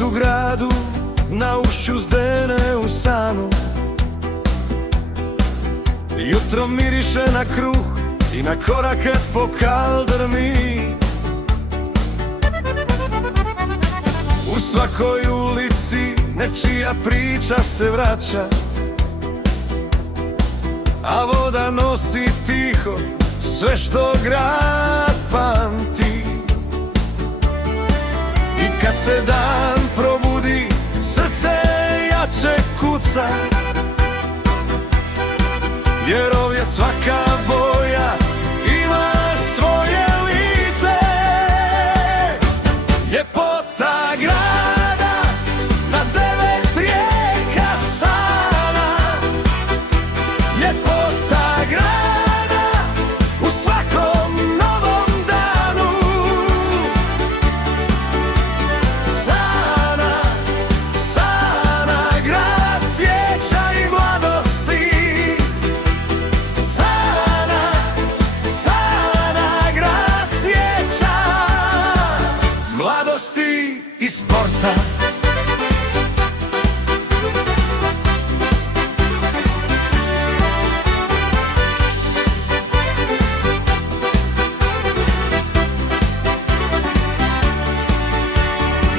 Život u gradu na ušću zdene u sanu. Jutro miriše na kruh i na korake po kaldrmi. U svakoj ulici nečija priča se vraća, a voda nosi tiho sve što grad pamti. I kad se dan probudi, srce jače kuca, jer ovdje svaka boja ima svoje lice. Ljepota grada na 9 rijeka sana. Ljepota grada u svakom novom danu. Sana, sana, grad cvijeća i mladosti. Sana, sana, grad cvijeća, mladosti i sporta.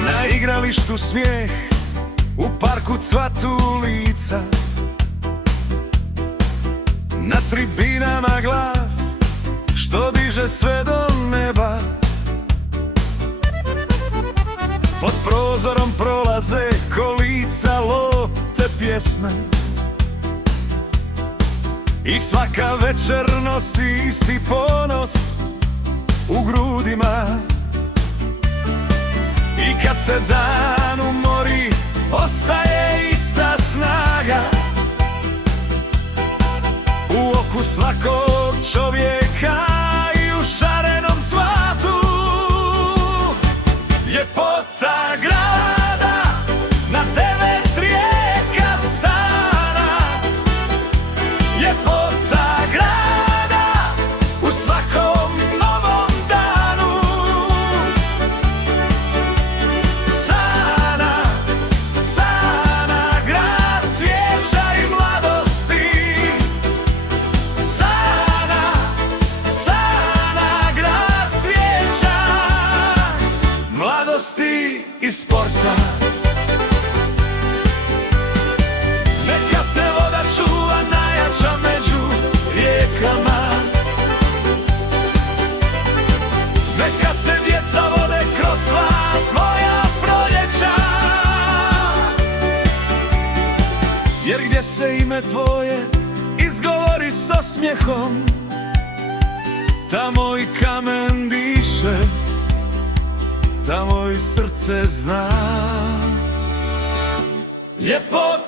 Na igralištu smijeh, u parku cvatu lica, na tribinama glas što diže sve do neba. Pod prozorom prolaze kolica lopte pjesme i svaka večer nosi isti ponos u grudima. I kad se dan umori, ostaje ista snaga u oku svakog čovjeka i u šarenom cvatu. Ljepota grada na 9 rijeka sana. Ljepota grada u svakom novom danu. Sana, sana, grad cvijeća i mladosti. Sana, sana, grad cvijeća, mladosti i sporta. Neka te voda čuva najjača među rijekama. Neka te djeca vode kroz sva tvoja proljeća. Jer gdje se ime tvoje izgovori s osmijehom, tamo i kamen diše, tamo i srce zna. Ljepota